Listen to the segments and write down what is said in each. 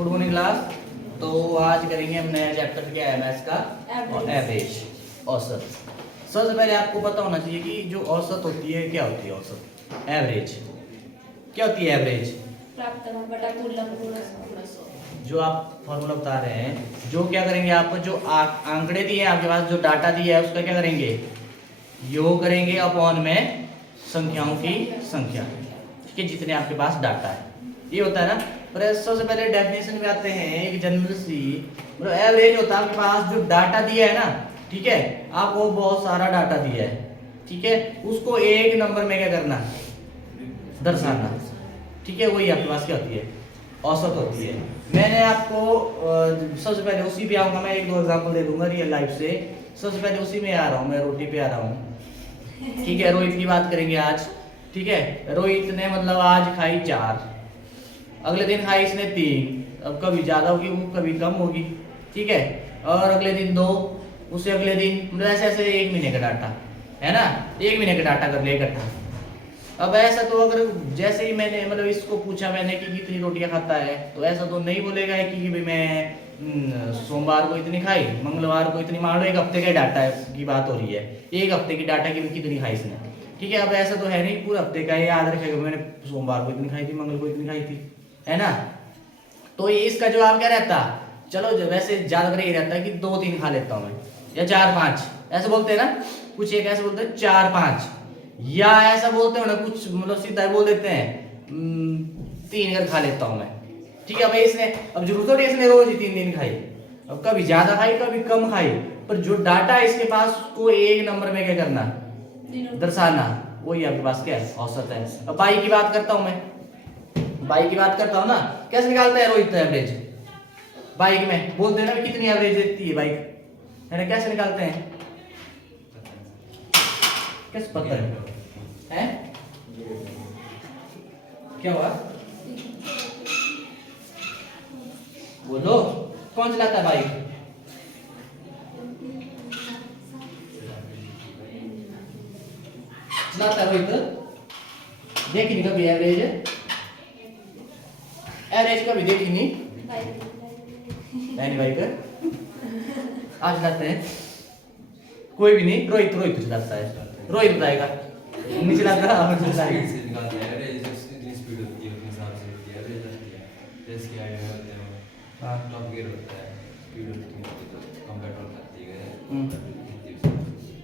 Good morning class. तो आज करेंगे हम नया चैप्टर क्या है मैथ्स का, एवरेज, औसत। सबसे पहले आपको पता होना चाहिए कि जो औसत होती है क्या होती है। औसत एवरेज क्या होती है। एवरेज जो आप फॉर्मूला बता रहे हैं, जो क्या करेंगे आप जो आंकड़े दिए हैं आपके पास, जो डाटा दिया है उसका क्या करेंगे, योग करेंगे अपॉन में संख्याओं की संख्या, ठीक है, जितने आपके पास डाटा है, ये होता है ना। पर सबसे पहले डेफिनेशन में आते हैं एक जनरल सी, मतलब एवरेज होता है आपके पास जो डाटा दिया है ना, ठीक है, आपको बहुत सारा डाटा दिया है, ठीक है, उसको एक नंबर में क्या करना, दर्शाना, ठीक है, वही आपके पास क्या होती है, औसत होती है। मैंने आपको सबसे पहले उसी पे आऊंगा, मैं एक दो एग्जांपल दे दूंगा रियल लाइफ से। सबसे पहले उसी में आ रहा हूँ, मैं रोटी पे आ रहा हूँ, ठीक है। रोहित की बात करेंगे आज, ठीक है। रोहित ने मतलब आज खाई 4, अगले दिन खाई इसने 3, अब कभी ज्यादा होगी वो कभी कम होगी, ठीक है। और अगले दिन 2, उससे अगले दिन, मतलब ऐसे ऐसे 1 महीने का डाटा है ना, 1 महीने का डाटा कर लिया इकट्ठा। अब ऐसा तो अगर जैसे ही मैंने मतलब इसको पूछा मैंने कि कितनी रोटियां खाता है, तो ऐसा तो नहीं बोलेगा है कि भाई मैं सोमवार को इतनी खाई, मंगलवार को इतनी, मान लो एक हफ्ते का डाटा की बात हो रही है, एक हफ्ते की डाटा की कितनी खाई इसने, ठीक है। अब ऐसा तो है नहीं पूरा हफ्ते का याद रखेगा मैंने सोमवार को इतनी खाई थी, मंगल को इतनी खाई थी, है ना। तो ये इसका जवाब क्या रहता, चलो वैसे ज्यादातर ये रहता है कि 2-3 खा लेता हूँ मैं, या 4-5 ऐसे बोलते हैं ना, कुछ एक ऐसे बोलते हैं 4-5, या ऐसा बोलते हो ना कुछ, मतलब सीधा बोल देते हैं 3 कर खा लेता हूं मैं, ठीक है। भाई इसने अब जरूरत थोड़ी इसने रोज ही 3 दिन खाई, अब कभी ज्यादा खाई कभी कम खाई, पर जो डाटा है इसके पास उसको एक नंबर में क्या करना, दर्शाना, वही आपके पास क्या है, औसत है। अब बाई की बात करता हूं मैं, बाई की बात करता हूं ना, कैसे निकालता है रोहित एवरेज बाइक में, बोलते हैं ना कितनी एवरेज देती है बाइक, है ना, कैसे निकालते हैं, कैसे पता है? क्या हुआ, बोलो, कौन चलाता है बाइक? चलाता है रोहित, देखी नहीं कभी एवरेज, एवरेज कभी देखी नहीं, बाइक आज चलाते हैं कोई भी नहीं, रोहित रोहित तो चलाता है, रोहित बताएगा, नहीं चलाता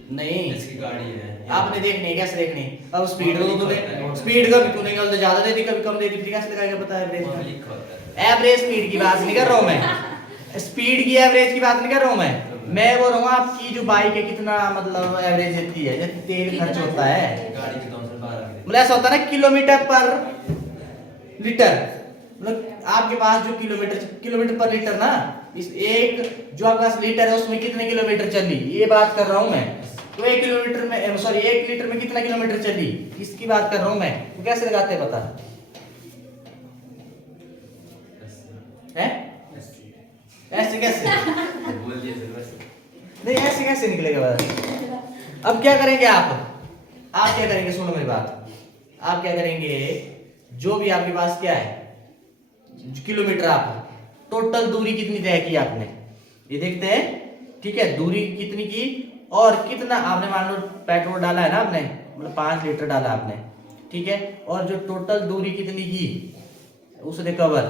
नहीं, इसकी गाड़ी है, आपने देखनी कैसे देखनी, अब स्पीड तो तूने स्पीड कभी तूने गलत ज्यादा दे दी कभी कम दे दी, फिर कैसे लगाएगा पता है एवरेज, एवरेज स्पीड की बात नहीं कर रहा हूं मैं, स्पीड की एवरेज की बात नहीं कर रहा हूं मैं बोल रहा हूँ आपकी जो बाइक है कितना मतलब एवरेज देती है, जैसे तेल खर्च होता है, गाड़ी के 12 मतलब ऐसा होता है ना किलोमीटर पर लीटर, मतलब आपके पास जो किलोमीटर पर लीटर ना, इस एक जो आपके पास लीटर है उसमें कितने किलोमीटर चली, ये बात कर रहा हूं मैं। तो 1 किलोमीटर में सॉरी 1 लीटर में कितना किलोमीटर चली, इसकी बात कर रहा हूं मैं। तो कैसे लगाते हैं बता, हैं ऐसे कैसे बोल दिया सर बस। नहीं ऐसे कैसे निकलेगा बता। अब क्या करेंगे आप क्या करेंगे, सुनो मेरी बात, आप क्या करेंगे, जो भी आपके पास क्या है किलोमीटर, आप टोटल दूरी कितनी तय की आपने, ये देखते हैं, ठीक है, दूरी कितनी की और कितना आपने, मान लो पेट्रोल डाला है ना आपने, मतलब 5 लीटर डाला आपने, ठीक है, और जो टोटल दूरी कितनी की उसने कवर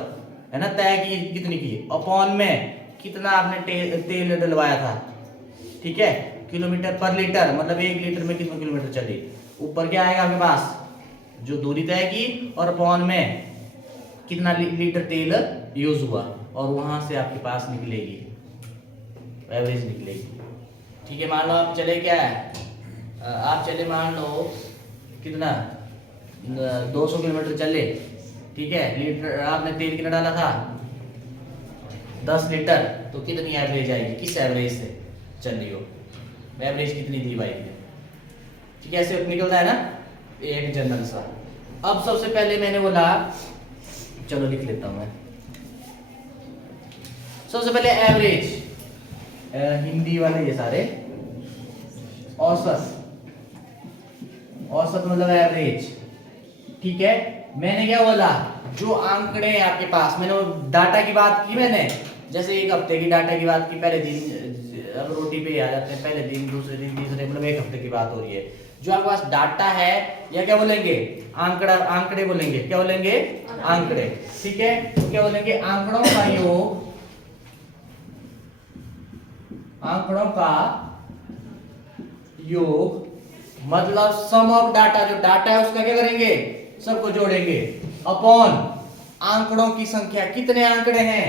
है ना तय की कितनी की, अपॉन में कितना आपने तेल डलवाया था, ठीक है, किलोमीटर पर लीटर, मतलब 1 लीटर में कितना किलोमीटर चली, ऊपर क्या आएगा आपके पास जो दूरी तय की और अपॉन में कितना लीटर तेल यूज हुआ, और वहां से आपके पास निकलेगी एवरेज निकलेगी, ठीक है। मान लो आप चले क्या है, आप चले मान लो कितना 200 किलोमीटर चले, ठीक है, लीटर आपने तेल कितना डाला था 10 लीटर, तो कितनी एवरेज आएगी, किस एवरेज से चल रही हो, एवरेज कितनी थी बाइक में, ठीक है, ऐसे निकलता है ना एक जनरल सा। अब सबसे पहले मैंने बोला, चलो लिख लेता हूं मैं, सबसे पहले एवरेज, हिंदी वाले ये सारे, औसत, औसत मतलब एवरेज, ठीक है, मैंने क्या बोला, जो आंकड़े हैं आपके पास, मैंने वो डाटा की बात की, मैंने जैसे एक हफ्ते की डाटा की बात की, पहले दिन अब रोटी पे आ जाते हैं, पहले दिन, दूसरे दिन, तीसरे, मतलब एक हफ्ते की बात हो रही है। जो आपके पास डाटा है या क्या बोलेंगे, आंकड़ा, आंकड़े बोलेंगे, क्या बोलेंगे, आंकड़े, ठीक है। तो क्या बोलेंगे, आंकड़ों का योग, आंकड़ों का योग मतलब सम ऑफ डाटा, जो डाटा है उसका क्या करेंगे, सबको जोड़ेंगे, अपॉन आंकड़ों की संख्या, कितने आंकड़े हैं,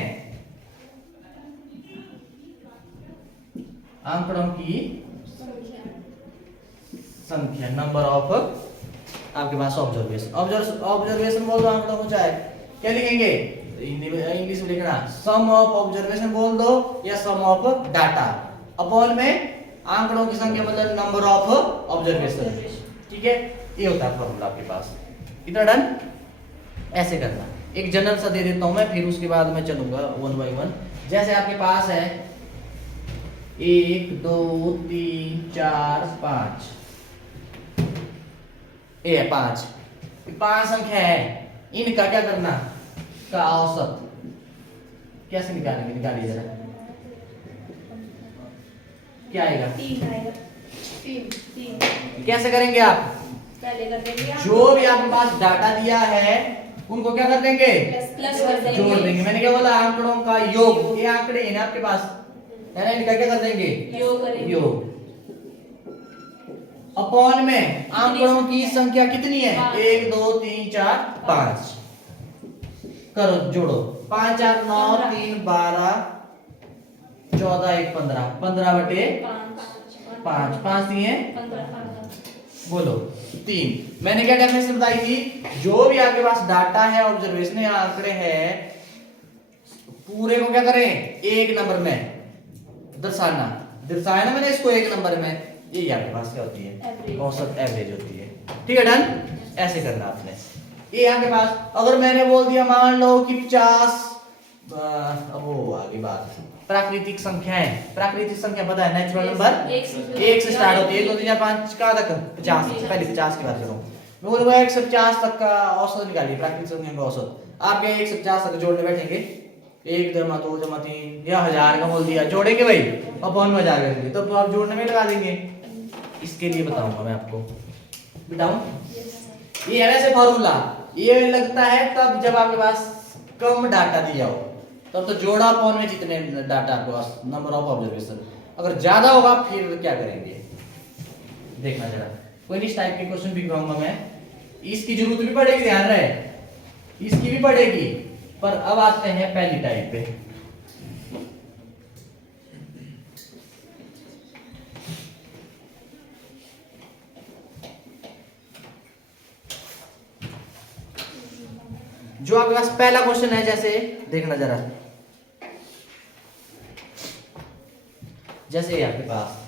आंकड़ों की संख्या, नंबर ऑफ आपके पास ऑब्जर्वेशन, ऑब्जर्वेशन बोल दो आंकड़ों को, चाहे क्या लिखेंगे, हिंदी में, इंग्लिश में लिखना, सम ऑफ ऑब्जर्वेशन बोल दो या सम ऑफ डाटा, अपॉन में आंकड़ों की संख्या मतलब नंबर ऑफ ऑब्जर्वेशन, ठीक है। ये होता है फॉर्मूला आपके पास, इतना डन। ऐसे करना, एक जनरल सा दे देता हूं मैं, फिर उसके बाद मैं चलूंगा वन बाय वन। जैसे आपके पास है 1 2 3 4 5, ये 5 संख्या है, इनका क्या करना, का औसत कैसे निकालेंगे, निकालिए जरा, क्या आएगा, 3 आएगा, 3 कैसे करेंगे आप, पहले कर देंगे आप, जो भी आपके पास डाटा दिया है उनको क्या कर देंगे, प्लस कर देंगे, जोड़ देंगे। मैंने क्या बोला, आंकड़ों का योग, ये आंकड़े हैं ना आपके पास, है ना, इनका क्या कर देंगे, योग करेंगे, योग, अपॉन में आंकड़ों की संख्या कितनी है, 1 2 3 4 5, करो जोड़ो, 5 4 9 3 12 14 1 15, 15 बटे 5, 5 दिए, 15, बोलो 3। मैंने क्या डेफिनेशन बताई थी, जो भी आपके पास डाटा है, ऑब्जर्वेशन या आंकड़े हैं, पूरे को क्या करें, एक नंबर में दर्शाना, दर्शाया ना मैंने इसको एक नंबर में, ये आपके पास क्या होती है, औसत, एवरेज होती है, ठीक है, डन। ऐसे करना आपने, ये आपके पास, अगर मैंने बोल दिया मान लो कि 50, अब वो आगे बात, प्राकृतिक संख्याएं, प्राकृतिक संख्या पता है, नेचुरल नंबर एक से स्टार्ट होती है, 1 2 3 4 5 कहाँ तक, 50, पहले 50 की बात करो, मैं बोलूंगा 1 से 50 तक का औसत निकालिए, प्राकृतिक संख्या का औसत, आप क्या 1 से 50 तक जोड़ने बैठेंगे, 1 जमा 2 जमा 3 या 1000 का बोल दिया, जोड़ेंगे भाई, अपॉन में 1000 करेंगे, तब तो आप जोड़ने में लगा देंगे। इसके लिए बताऊंगा मैं आपको, बताऊं, ये है वैसे फॉर्मूला, ये लगता है तब जब आपके पास कम डाटा दिया हो, तब तो जोड़ा अपॉन में जितने डाटा आपके पास, नंबर ऑफ ऑब्जर्वेशन, अगर ज्यादा होगा फिर क्या करेंगे, देखना जरा, कोई इस टाइप के क्वेश्चन भी कराऊंगा मैं, इसकी जरूरत भी पड़ेगी, ध्यान रहे, इसकी भी पड़ेगी, पर अब आते हैं पहली टाइप पे। जो आपके पास पहला क्वेश्चन है, जैसे देखना जरा, जैसे आपके पास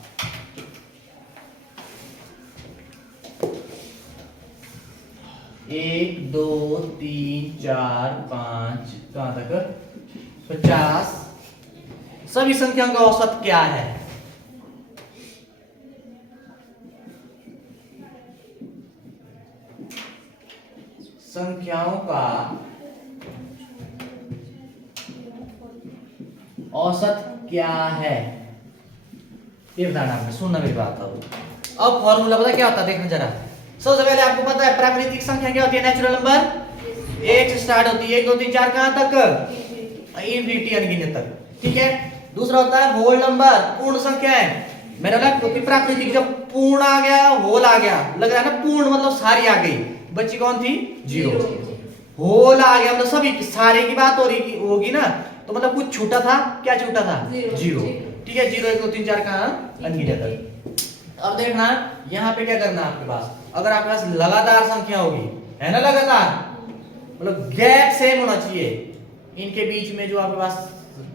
1 2 3 4 5 कहां तक, 50, सभी संख्याओं का औसत क्या है, संख्याओं का औसत क्या है, ये बताना आपने, सुनना मेरी बात। अब फॉर्मूला पता क्या होता है, देखना जरा, सबसे पहले आपको पता है प्राकृतिक संख्या क्या होती है, नेचुरल नंबर 1 से स्टार्ट होती है, 1 2 3 4 कहां तक, इनफिनिटी अनगिनत तक, ठीक है। दूसरा होता है होल नंबर, पूर्ण संख्या है, मैंने बोला प्राकृतिक, जब पूर्ण आ गया, होल आ गया, लग रहा है ना, पूर्ण मतलब सारी आ गई, बच्ची कौन थी, 0, होल आ गया मतलब सभी, सारे की बात हो रही होगी ना, तो मतलब कुछ छूटा था, क्या छूटा था, 0, ठीक है, 0 1 2 3 4 कहां, अनगिनत तक। अब देखना यहाँ पे क्या करना आपके पास, अगर आपके पास लगातार संख्या होगी, है ना, लगातार मतलब गैप सेम होना चाहिए, इनके बीच में जो आपके पास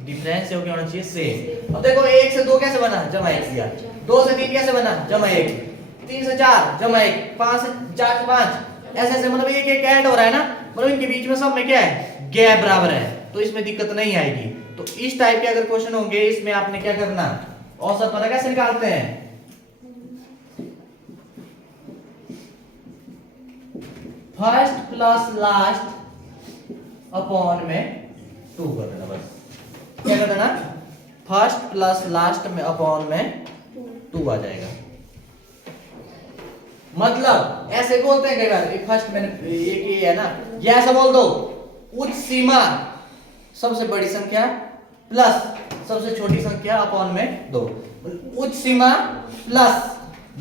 डिफरेंस है वो क्या होना चाहिए, सेम। अब देखो 1 से 2 कैसे बना, जमा 1 किया, 2 से 3 कैसे बना, जमा 1, 3 से 4 जमा 1, 5 से 4 से 5, ऐसे ऐसे मतलब एक एक ऐड हो रहा है ना, मतलब इनके बीच में सब में क्या है, गैप बराबर है, तो इसमें दिक्कत नहीं आएगी। तो इस टाइप के अगर क्वेश्चन होंगे, इसमें आपने क्या करना, औसत पता कैसे निकालते हैं, फर्स्ट प्लस लास्ट अपॉन में 2 कर देना। बस क्या कर देना, फर्स्ट प्लस लास्ट में अपॉन में 2 आ जाएगा। मतलब ऐसे बोलते हैं कई बार, फर्स्ट मैंने ये है ना, ये ऐसा बोल दो, उच्च सीमा सबसे बड़ी संख्या प्लस सबसे छोटी संख्या अपॉन में 2। उच्च सीमा प्लस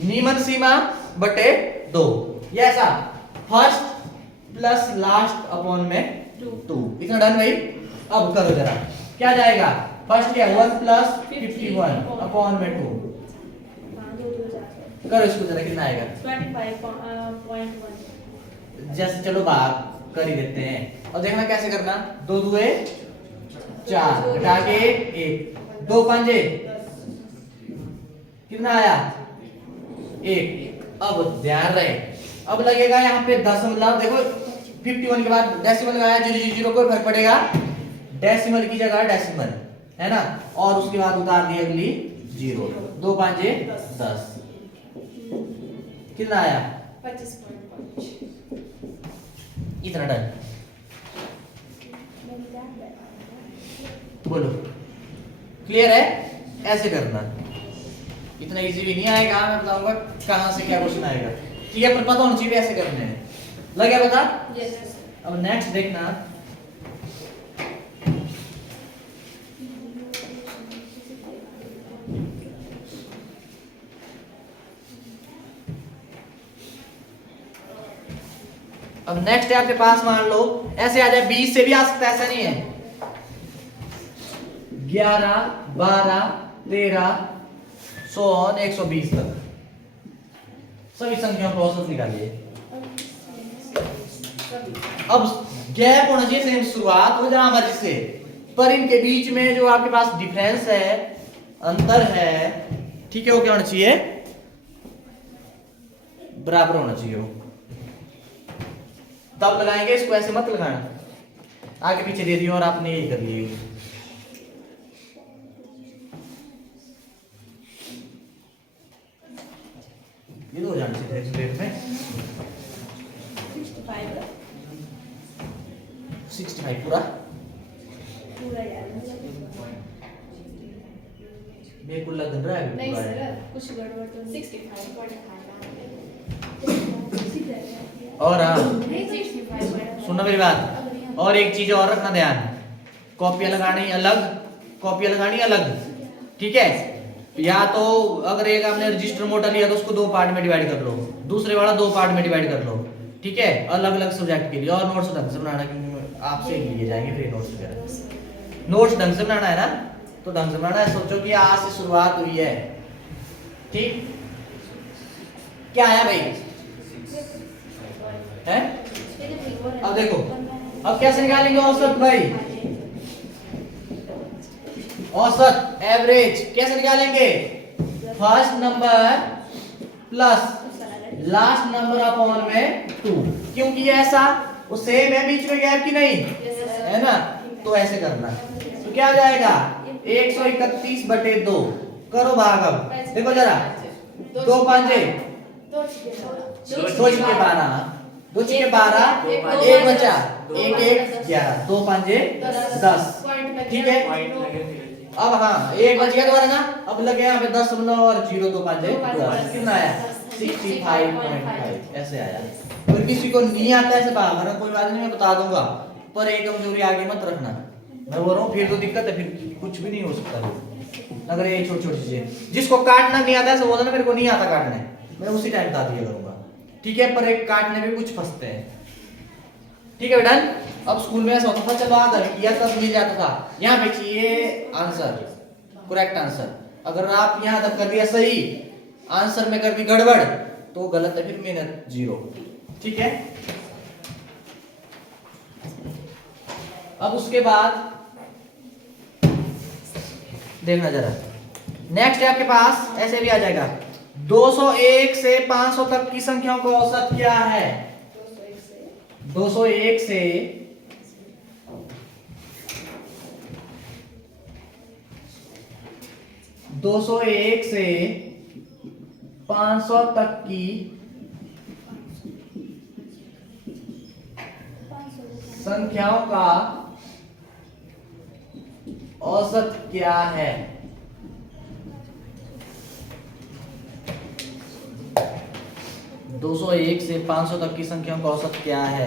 निम्न सीमा बटे 2, ये ऐसा फर्स्ट प्लस लास्ट अपॉन में 2। इतना डन भाई। अब करो जरा, क्या जाएगा, फर्स्ट क्या 1 प्लस 51 अपॉन में 2। करो इसको जरा, कितना आएगा 25.1। जैसे चलो भाग कर ही देते हैं। और देखना कैसे करना, 2 दूए 4 घटा के 1, 2 पंजे कितना आया 1। अब ध्यान रहे, अब लगेगा यहाँ पे दशमलव। देखो 51 के बाद डेसिमल का आया 000, कोई फर्क पड़ेगा, डेसिमल की जगह डेसिमल है ना, और उसके बाद उतार दी अगली 0। 2 पंजे 10, कितना आया 25.5। इतना डन। बोलो क्लियर है, ऐसे करना। इतना इजी भी नहीं आएगा, मैं बताऊंगा कहां से क्या क्वेश्चन आएगा, ठीक है, पर पता होना चाहिए ऐसे करने हैं। लग गया पता? यस। अब नेक्स्ट देखना, अब नेक्स्ट है आपके पास, मान लो ऐसे आ जाए, 20 से भी आ सकता है, ऐसा नहीं है। 11 12 13 120 तक सभी संख्याओं का औसत निकालिए। अब गैप होना चाहिए, सेम शुरुआत हो जाए मर्जी से, पर इनके बीच में जो आपके पास डिफरेंस है, अंतर है, ठीक है, वो क्या होना चाहिए, बराबर होना चाहिए वो। तब लगाएंगे, इसको ऐसे मत लगाना, आगे पीछे दे दियो और आपने यही कर लिए। ये तो हो जाना चाहिए रेट में 65 पूरा यार बिल्कुल लग रहा है नहीं पूरा सर, है। कुछ गड़बड़ तो 65.5। और हाँ, 65। सुनो मेरी बात, और एक चीज और रखना ध्यान, कॉपियां लगानी अलग, कॉपियां लगानी अलग, ठीक है। या तो अगर एक आपने रजिस्टर मोटा लिया तो उसको 2 पार्ट में डिवाइड कर लो, दूसरे वाला 2 पार्ट में डिवाइड कर लो, ठीक है, अलग अलग सब्जेक्ट के लिए। और नोट्स ढंग से बनाना, क्योंकि आपसे लिए जाएंगे फिर नोट्स वगैरह। नोट्स ढंग से बनाना है ना, तो ढंग से बनाना है। सोचो कि आज से शुरुआत हुई है, ठीक, क्या आया भाई है। अब देखो, अब कैसे निकालेंगे औसत भाई, औसत एवरेज कैसे निकालेंगे, first number plus last number upon में 2, क्योंकि ये ऐसा वो सेम है, बीच में गैप की नहीं है ना, तो ऐसे करना। तो क्या आ जाएगा 131 बटे 2। करो भाग, अब देखो जरा, 2 पंजे 2 छिके 12, 2 छिके 12, 1 बचा, 1 1 11, 2 पंजे 10, ठीक है। अब हाँ, 1 बच गया दोबारा ना, अब लगे यहाँ पे 10 और 0, 2 पंजे 10, कितना आया 65.5, ऐसे आया। फिर किसी को नहीं आता ऐसे भागना, कोई बात नहीं, मैं बता दूंगा, पर एक कमजोरी आगे मत रखना, मैं बोल रहा हूँ, फिर तो दिक्कत है, फिर कुछ भी नहीं हो सकता। अगर ये छोटी छोटी चीजें, जिसको काटना नहीं आता है बोलना मेरे को नहीं आता काटने, मैं उसी टाइम बता दिया करूंगा, ठीक है, पर एक काटने में कुछ फंसते हैं, ठीक है बेटा। अब स्कूल में ऐसा होता था, चलो आंसर किया तब मिल जाता था, यहाँ पे चाहिए आंसर, करेक्ट आंसर। अगर आप यहाँ तक कर दिया सही, आंसर में कर दी गड़बड़, तो गलत है, फिर मेहनत 0, ठीक है। अब उसके बाद देखना जरा, नेक्स्ट है आपके पास, ऐसे भी आ जाएगा, 201 से 500 तक की संख्याओं का औसत क्या है, 201 से 500 तक की संख्याओं का औसत क्या है? 201 से 500 तक की संख्याओं का औसत क्या है?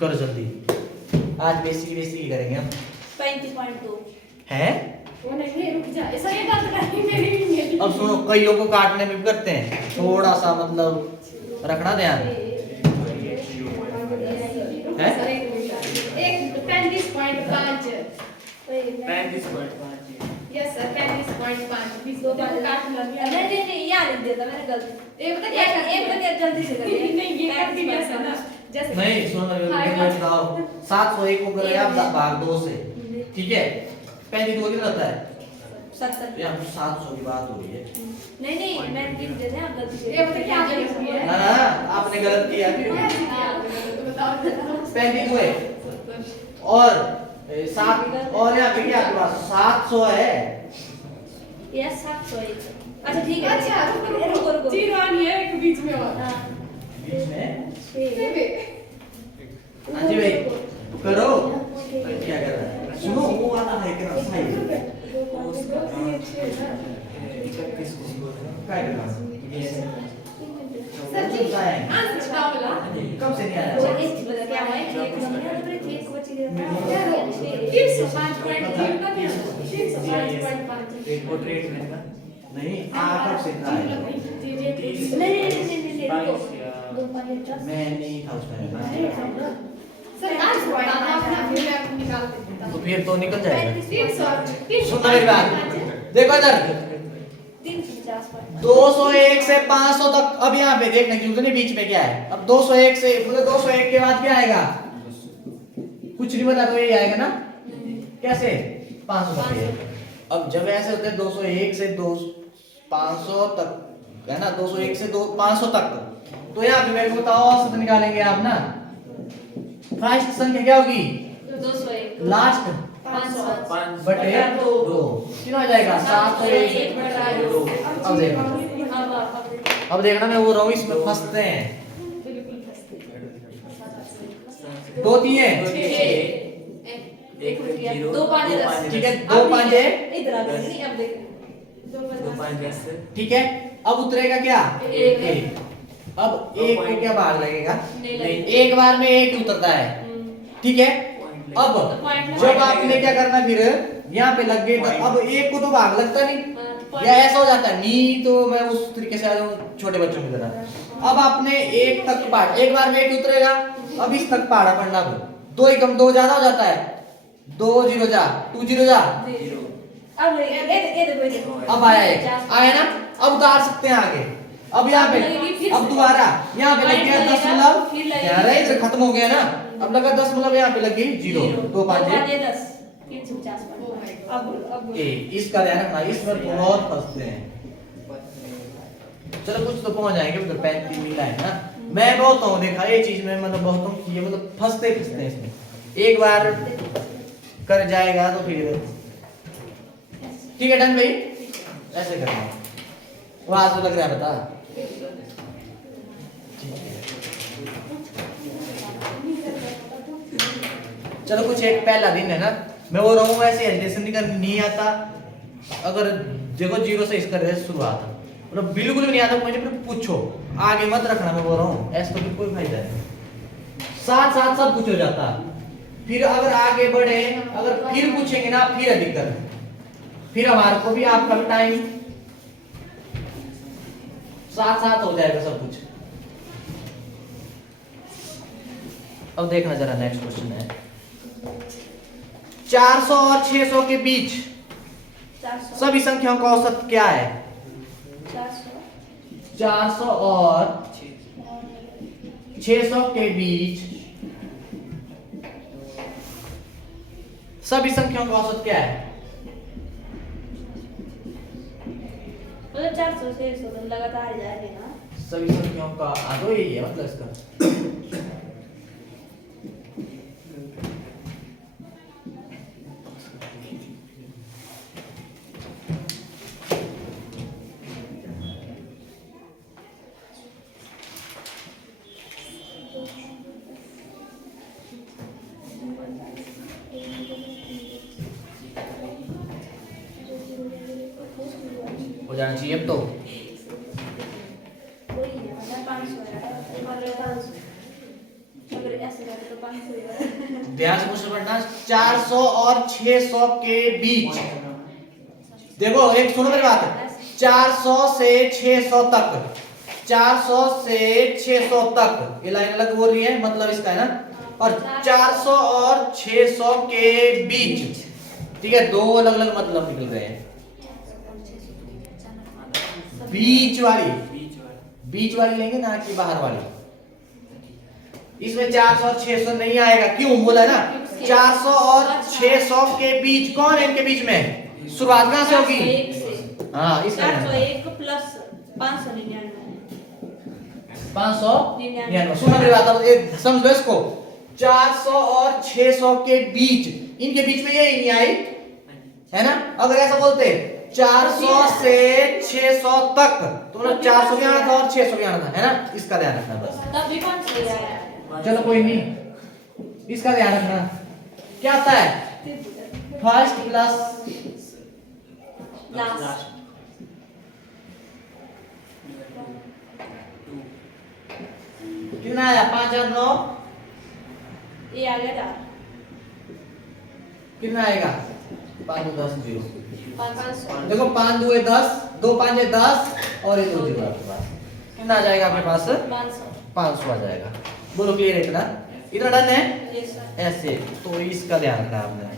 करो जल्दी, आज बेसिक बेसिक ही करेंगे हम। 35.2 है वो नहीं रुक जा, ऐसा ये बात करनी मेरी अब सुनो, कईयों को काटने में भी करते हैं, थोड़ा सा मतलब रखना ध्यान है। 35.5 35.5 यस सर 35.5 बीच दो बार काट लिया। नहीं यहाँ लिख दिया था मैंने गलती। ये पता क्या एक मिनट जल्दी से कर दिया। नहीं ये कर दिया सर ना जैसे नहीं सुनो, मैं बताओ 701 को करें आप भाग 2 से, ठीक है? 35 दो कितना रहता है? 70। यहाँ 700 की बात हो रही है। नहीं नहीं मैं लिख दिया था आप गलती से। ये पता क्या किया है ना ना, आपने गलत किया। तो बताओ 35 हुए और 7 और यहाँ पे क्या आपके पास 700 है। यस 701। अच्छा ठीक है। अच्छा रुको रुको रुको। जीरो आनी है एक बीच में और हाँ बीच में ठीक है। हाँ जी भाई करो। क्या कर रहा है? सुनो वो वाला है क्या सही? क्या कर रहा है? सर जी आंसर बताओ बोला कब से नहीं आया? वो एक चीज बता क्या हुआ है? एक नंबर है तो एक को बच्चे के यार 305.3 का 305.5 एक पोर्ट्रेट में का नहीं आ कब से था? नहीं रुको। 2 5 10। मैं नहीं था उस टाइम। सर आंसर बताना अपना फिर मैं आपको निकाल देता तो हूं फिर तो निकल जाएगा। 300 सुनो मेरी बात, देखो इधर 350 201 से 500 तक। अब यहाँ पे देखने की उतने बीच में क्या है? अब 201 से मतलब 201 के बाद क्या आएगा? कुछ नहीं बता तो यही आएगा ना? कैसे? 500 तक है। अब जब ऐसे होते हैं 201 से 500 तक है ना, 201 से 500 तक, तो यहाँ पे मेरे को बताओ औसत निकालेंगे आप ना। फर्स्ट संख्या क्या होगी? 201 लास्ट 500 बटे 2 कितना हो जाएगा? 701 बटे 2। अब देखना, अब देखना मैं वो रहा हूँ, इसमें फंसते हैं। बिल्कुल फंसते 2 3 है, एक जीरो 2 5 10। ठीक है? 2 5 है, इधर आ गई अब देख। 2 5 10 ठीक है? अब उतरेगा क्या? एक। एक। अब एक को क्या भाग लगेगा? नहीं एक बार में एक ही उतरता है, ठीक है? अब जब आपने क्या करना फिर यहाँ पे लग गए, तो अब एक को तो भाग लगता नहीं, या ऐसा हो जाता है नहीं, तो मैं उस तरीके से आ जाऊं छोटे बच्चों की तरह। अब आपने एक तक पढ़, एक बार में एक उतरेगा, अब इस तक पढ़ा पढ़ना, 2 ही कम 2 ज्यादा हो जाता है, 2 0 जा 2 0 जा, अब ये देखो अब आया एक, आया ना? अब उतार सकते हैं आगे। अब यहाँ पे अब दोबारा यहाँ पे लग गया 10 यार इधर खत्म हो गया ना, अब लगा 10 यहाँ पे लग गई 0 2 5 10 350। अब इसका ध्यान रखना, इस पर बहुत फंसते हैं। चलो कुछ तो पहुंच जाएंगे, उधर 35 मिला है ना। मैं बहुत हूँ देखा ये चीज में, मतलब बहुत हूँ कि ये मतलब फंसते हैं इसमें। एक बार कर जाएगा तो फिर ठीक है। डन भाई, ऐसे करना। वहां से लग रहा है बता। चलो कुछ एक पहला दिन है ना, मैं वो रहूँ वैसे एडिशन नहीं आता। अगर देखो 0 से इसका रेस शुरुआत है, मतलब बिल्कुल भी नहीं आता, मुझे फिर पूछो, आगे मत रखना, मैं बोल रहा हूँ ऐसा तो कोई फायदा है। साथ साथ सब कुछ हो जाता, फिर अगर आगे बढ़े, अगर फिर पूछेंगे ना फिर अधिक कर, फिर हमारे को भी आपका भी टाइम साथ साथ हो जाएगा सब कुछ। अब देखना जरा, नेक्स्ट क्वेश्चन है 400 और 600 के बीच 400 सभी संख्याओं का औसत क्या है? 400 और 600 के बीच सभी संख्याओं का औसत क्या है? मतलब 400 से 600 लगातार जा रहे हैं ना। सभी संख्याओं का आधो यही है मतलब इसका। हो जाना चाहिए अब तो। वही है मतलब 500 है और 500 अगर ऐसे करते तो 500 है। ध्यान से क्वेश्चन पढ़ना। 400 और 600 के बीच, देखो एक सुनो मेरी बात, 400 से 600 तक, 400 से 600 तक ये लाइन अलग बोल रही है, मतलब इसका है ना। और 400 और 600 के बीच, ठीक है, दो अलग अलग मतलब निकल रहे हैं। बीच वाली, बीच वाली लेंगे ना कि बाहर वाली। इसमें 400 और 600 नहीं आएगा, क्यों बोला ना, 400 और 600 के बीच, कौन है इनके बीच में, शुरुआत कहां से होगी, 401 से हाँ इसका 401 प्लस 599 599। सुनो मेरी बात, अब एक समझ लो इसको। 400 और 600 के बीच, इनके बीच में ये नहीं आई है ना। अगर ऐसा बोलते 400 से 600 तक, तो मतलब 400 भी आना था और 600 भी आना था, है ना। इसका ध्यान रखना बस। तब भी 500 ही आया। चलो कोई नहीं, इसका ध्यान रखना। क्या आता है, फर्स्ट प्लस लास्ट कितना आया, 5 और 9 ये आ गया 4 कितना आएगा, 5 2 10 0। 500 देखो 5 2 10, 2 5 10 और ये 2 0 आपके पास कितना आ जाएगा, आपके पास 500 आ जाएगा। बोलो क्लियर है इतना, इतना डन है। ये सर ऐसे तो इसका ध्यान रखना आपने।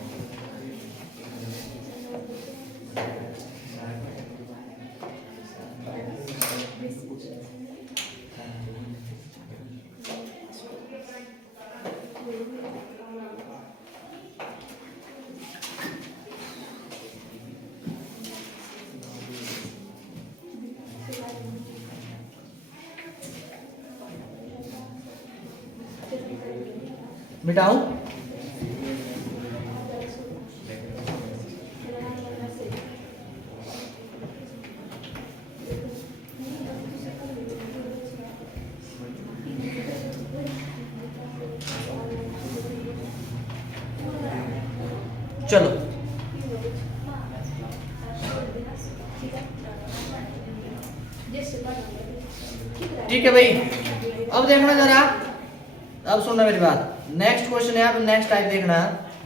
मिटाऊं, चलो ठीक है भाई। अब देखना जरा, अब सुनना मेरी बात। नेक्स्ट क्वेश्चन है, आप नेक्स्ट टाइप देखना।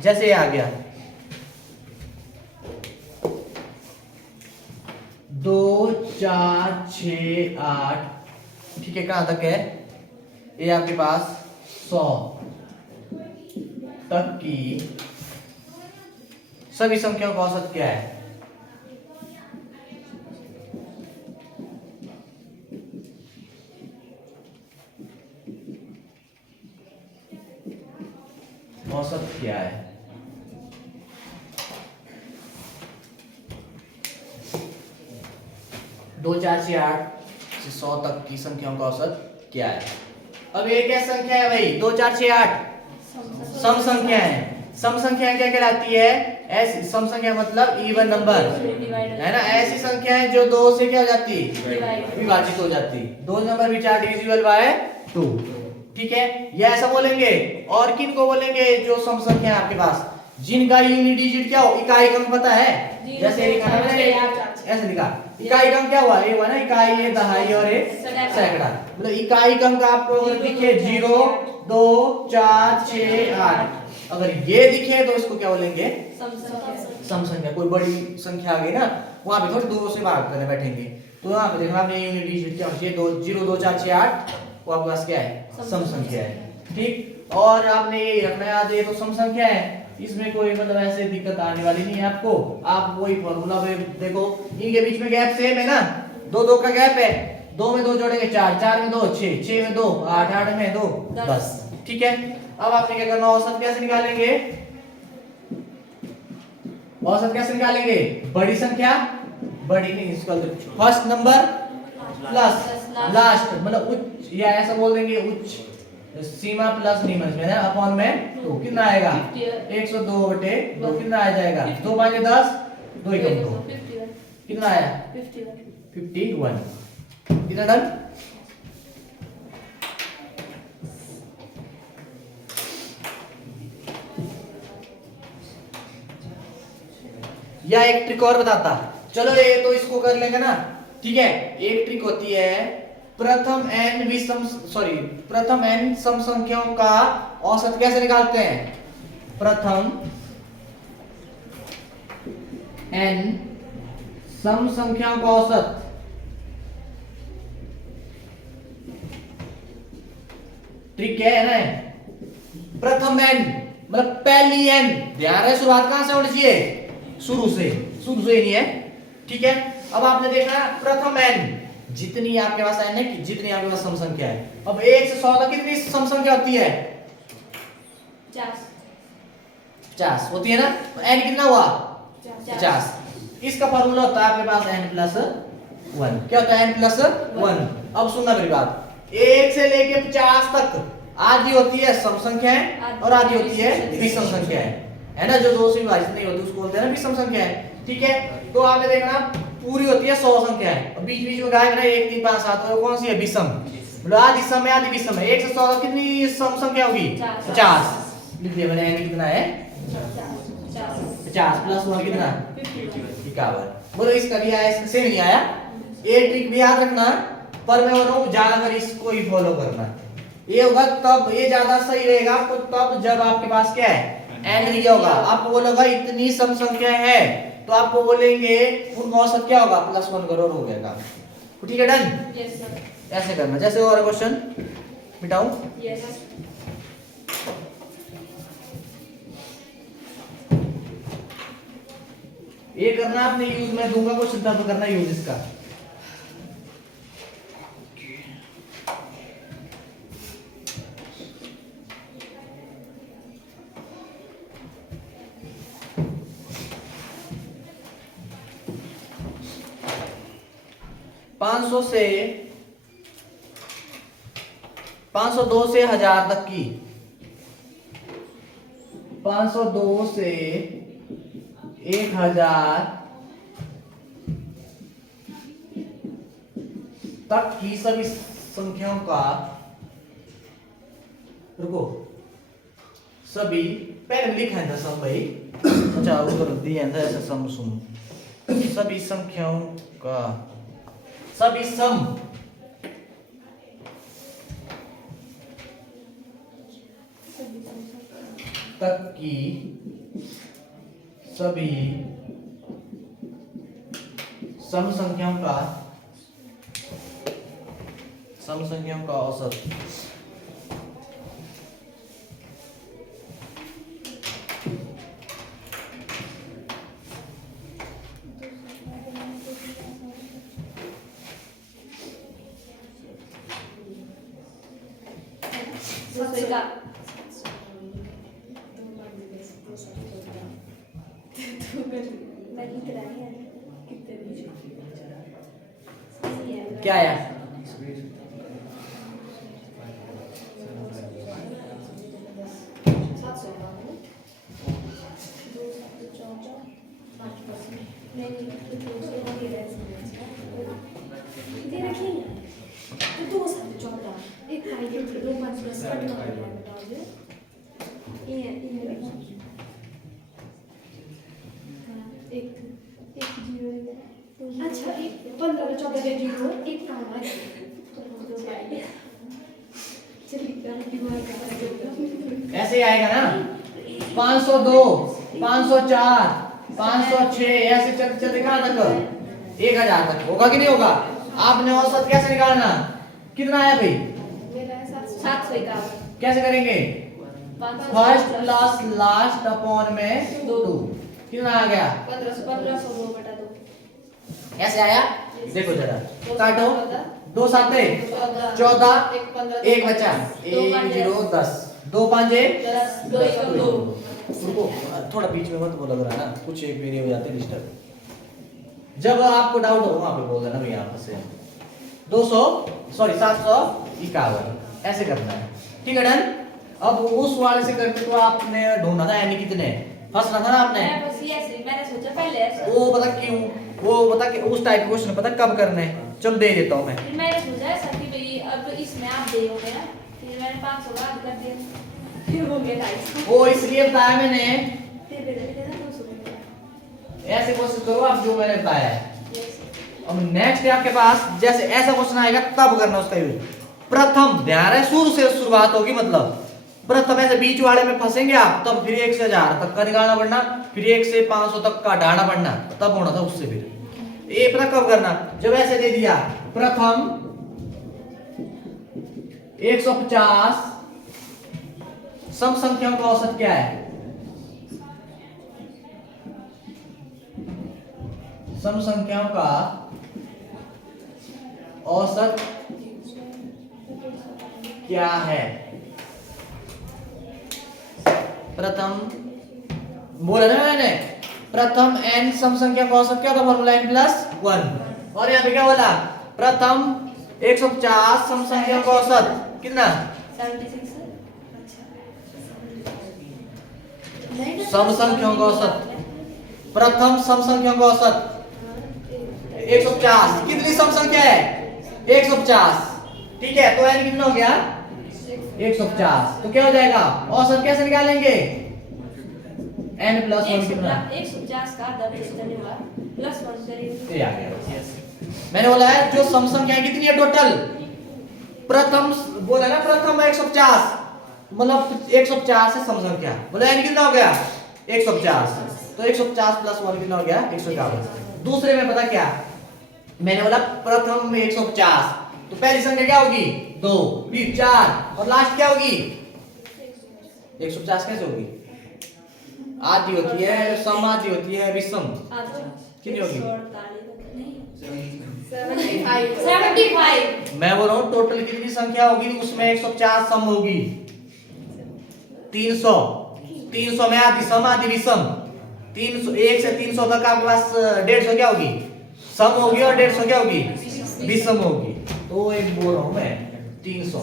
जैसे ये आ गया 2 4 6 8, ठीक है, कहां तक है ये आपके पास, 100 तक की सभी संख्याओं का औसत क्या है। औसत क्या है, दो 4 6 8 से 100 तक की संख्याओं का औसत क्या है। अब ये क्या संख्या है भाई, 2 4 6 8 सम संख्या है। सम संख्या क्या कहलाती है, ऐसी सम संख्या मतलब इवन नंबर, है ना। ऐसी संख्या है जो 2 से क्या हो जाती, विभाजित हो जाती। 2 number which are divisible by 2, ठीक है। ये ऐसा बोलेंगे। और किन को बोलेंगे, जो सम संख्या है आपके पास, जिनका यूनिट डिजिट क्या हो, इकाई अंक पता है। जैसे लिखा है मैंने, ऐसे लिखा इकाई अंक क्या हुआ, ये हुआ ना इकाई, ये दहाई और ये सैकड़ा। मतलब इकाई अंक आपको अगर दिखे 0 2 4 6 8, अगर ये दिखे तो इसको क्या बोलेंगे, सम संख्या। कोई बड़ी संख्या आ गई ना, वहां पे थोड़ी 2 से भाग करने बैठेंगे, तो यहाँ पे देखना आपने यूनिट डिजिट क्या होना चाहिए, 0 2 4 6 8, वो आपके पास क्या है, सम संख्या है, ठीक। और आपने ये रखना याद, ये तो सम संख्या है, इसमें कोई मतलब ऐसे दिक्कत आने वाली नहीं है आपको। आप वही फॉर्मूला पे देखो, इनके बीच में गैप सेम है ना, 2 2 का गैप है, 2 में 2 जोड़ेंगे 4, 4 में 2 6, 6 में 2 8, 8 में 2 10, ठीक है। अब आपने क्या करना, औसत कैसे निकालेंगे, औसत कैसे निकालेंगे, बड़ी संख्या, बड़ी नहीं, इसका फर्स्ट नंबर प्लस लास्ट, मतलब उच्च, या ऐसा बोल देंगे उच्च सीमा प्लस निम्न में है, अपॉन में 2, कितना आएगा 102/2, कितना आ जाएगा, 2 5 10, 2 1 2, कितना आया 51, कितना डन। या एक ट्रिक और बताता, चलो ये तो इसको कर लेंगे ना, ठीक है। एक ट्रिक होती है, प्रथम n सम संख्याओं का औसत कैसे निकालते हैं। प्रथम n सम संख्याओं का औसत, ट्रिक क्या है ना, प्रथम n मतलब पहली n, ध्यान है शुरुआत कहां से होनी चाहिए, शुरू से ही नहीं है, ठीक है। अब आपने देखा प्रथम n, जितनी आपके पास n है कि जितनी आपके पास सम संख्या है। अब 1 से 100 तक कितनी सम संख्या होती है, 50 होती है ना, तो n कितना हुआ 50। इसका फार्मूला होता है आपके पास n+1, क्या होता है n+1। अब सुनना मेरी बात, 1 से लेके 50 तक आधी होती है सम संख्याएं और आधी होती है विषम संख्याएं, है ना। जो 2 से विभाजित नहीं होती उसको बोलते हैं ना विषम संख्याएं, ठीक है। तो आपने देखना पूरी होती है 100 संख्याएं, और बीच बीच में गायब रहे 1 3 5 7, तो कौन सी है, विषम, मतलब आधी सम है आधी विषम है। 1 से 100 तक कितनी सम संख्या होगी, 50। लिख दिया मैंने, n कितना है 50 प्लस 1 कितना 51। बोलो इसका भी आया, इसका से नहीं आया। ये ट्रिक भी याद रखना, पर मैं बोल रहा हूँ ज्यादातर इसको ही फॉलो करना। ये होगा तब, ये ज्यादा सही रहेगा आपको तब जब आपके पास क्या है, n लिया होगा। आपको बोलेगा इतनी सम संख्या है, तो आपको बोलेंगे उनका औसत क्या होगा, +1 करो और हो गया काम, ठीक है, डन। यस सर, ऐसे करना। जैसे और क्वेश्चन मिटाऊं, यस ये करना आपने यूज, मैं दूंगा क्वेश्चन तब करना यूज इसका। से 502 से 1000 तक की, 502 से 1000 तक की सभी संख्याओं का, रुको, सभी पहले लिखा है ना सम भाई, अच्छा उधर दिया है ऐसा सम सुम, सभी संख्याओं का, सभी सम तक की सभी सम संख्याओं का औसत, क्या आया, अच्छा 15 में 14 के 0 एक कहाँ है, ऐसे ही आएगा ना, 502, 504, 506 ऐसे चलते चलते कहां तक, 1000 तक होगा कि नहीं होगा। आपने औसत कैसे निकालना, कितना आया भाई, मेरा है 751, कैसे करेंगे, फर्स्ट प्लस लास्ट अपॉन में 2, कितना आ गया 1502/2, ऐसे आया। देखो जरा काटो, 2 7 14, एक बचा 1 0 10, 2 5 2 1 2। रुको थोड़ा बीच में मत बोला करा ना, कुछ एक मेरे हो जाते डिस्टर्ब। जब आपको डाउट हो वहां पे बोल देना भैया यहाँ से 751 ऐसे करना है, ठीक है डन। अब उस वाले से करके तो आपने ढूंढना था यानी कितने, फंसना था ना आपने, मैं बस ये ऐसे मैंने सोचा पहले ऐसे, वो पता क्यों, वो पता कि उस टाइप के क्वेश्चन पता कब करने हैं, चलो दे देता हूं मैं। फिर मैंने सोचा ऐसा कि भाई अब तो इसमें आप दे होगे ना, फिर मैंने 500 का कर दिया, फिर हो गया 250। वो इसलिए बताया मैंने, ऐसे कोशिश करो आप जो मैंने बताया है। अब नेक्स्ट है आपके पास, जैसे ऐसा क्वेश्चन आएगा तब करना उसका यूज। प्रथम, ध्यान है शुरू से शुरुआत होगी, मतलब प्रथम ऐसे बीच वाले में फंसेंगे आप, तब फिर 1 से 1000 तक का निकालना पड़ना, फिर 1 से 500 तक का डालना पड़ना, तब होना था उससे। फिर ये पता कब करना, जब ऐसे दे दिया प्रथम 150 सम संख्याओं का औसत क्या है, सम संख्याओं का औसत क्या है। प्रथम बोला ना मैंने, प्रथम n सम संख्या का औसत क्या था, फॉर्मूला n प्लस 1। और यहाँ पे क्या बोला, प्रथम 150 सम संख्या का औसत कितना, 76 सम संख्याओं का औसत, प्रथम सम संख्याओं का औसत 150। कितनी सम संख्या है, 150, ठीक है। तो n कितना हो गया, 150। तो क्या हो जाएगा, औसत कैसे निकालेंगे, n प्लस 1 कितना, 150 का आधा प्लस 1 करेंगे। ये आ गया। मैंने बोला है जो सम संख्याएं कितनी है टोटल, प्रथम बोला ना, प्रथम 150, मतलब 150 है सम संख्या, बोला n कितना हो गया 150, तो 150 प्लस 1 कितना हो गया 151। दूसरे में पता क्या, मैंने बोला प्रथम 150, तो पहली संख्या क्या होगी 2, फिर 4 और लास्ट क्या होगी 150। कैसे होगी, आधी होती है, सम आधी होती है, विषम कितनी होगी, 75। मैं बोल रहा हूँ टोटल कितनी संख्या होगी, उसमें 150 सम होगी, 300 में आधी सम आधी विषम, 300 1 से 300 तक आपके पास 150 क्या होगी, सम होगी, और 150 क्या होगी विषम होगी। तो एक बोल रहा हूं मैं 300,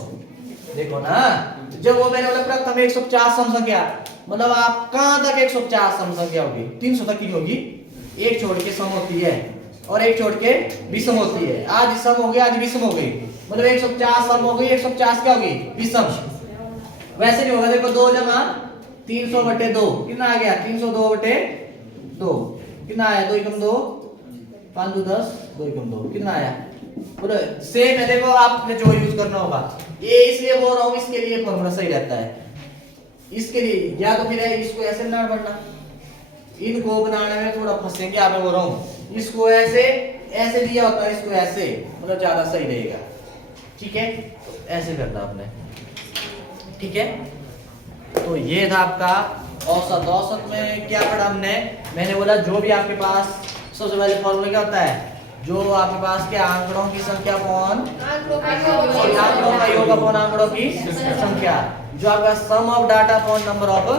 देखो ना, जब वो मैंने बोला प्रथम 150 सम संख्या, मतलब आप कहां तक 150 सम संख्या होगी, 300 तक की होगी, एक छोड़ के सम होती है और एक छोड़ के विषम होती है, आधी सम हो गई आधी विषम हो गई, मतलब 150 सम हो गई, 150 क्या होगी विषम। वैसे नहीं होगा, देखो 2 जमा 300/2 कितना आ गया, 302/2 कितना आया, 2 एकम 2 5 2 10, 2 एकम 2 कितना आया, बोलो सेम है। देखो आपने जो यूज करना होगा, ये इसलिए बोल रहा हूँ, इसके लिए फॉर्मूला सही रहता है, इसके लिए या तो फिर इसको ऐसे बनाना पड़ना, इनको बनाने में थोड़ा फंसेंगे आप, मैं बोल रहा हूँ इसको ऐसे ऐसे दिया होता है, इसको ऐसे, मतलब ज्यादा सही रहेगा, ठीक है, ऐसे करना आपने, ठीक है। तो ये था आपका औसत। औसत में क्या पढ़ा हमने, मैंने बोला जो भी आपके पास सबसे पहले फॉर्मूला क्या होता है, जो आपके पास के आंकड़ों की संख्या अपॉन आंकड़ों का योग अपॉन आंकड़ों की संख्या, जो आपका sum of data upon number of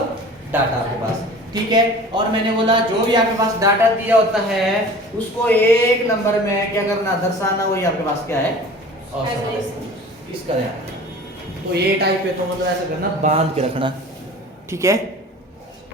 data आपके पास, ठीक है। और मैंने बोला जो भी आपके पास डाटा दिया होता है उसको एक नंबर में क्या करना, दर्शाना, वही आपके पास क्या है औसत, इसका है। तो ये टाइप है, तो मतलब ऐसा करना, बांध के रखना, ठीक है।